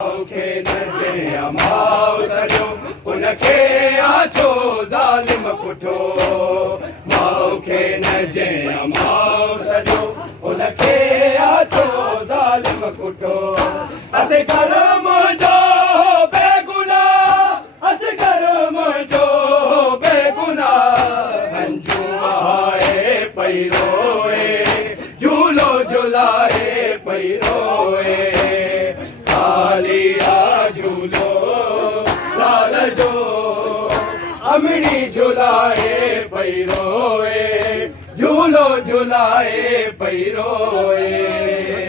खे नजे अमाओ सॼो उनखे आछो ज़ालिम कुठो माउ खे नजे अमाओ सॼो उनखे आछो ज़ालिम कुठो असगर मुंहिंजो बेगुनाह असगर मुंहिंजो बेगुनाह हंजू आहे पई रोए झूलो झुलाए पई रोए झूलो लाल जो अमड़ी झुलाए पई रोए झूलो झुलाए पई रोए।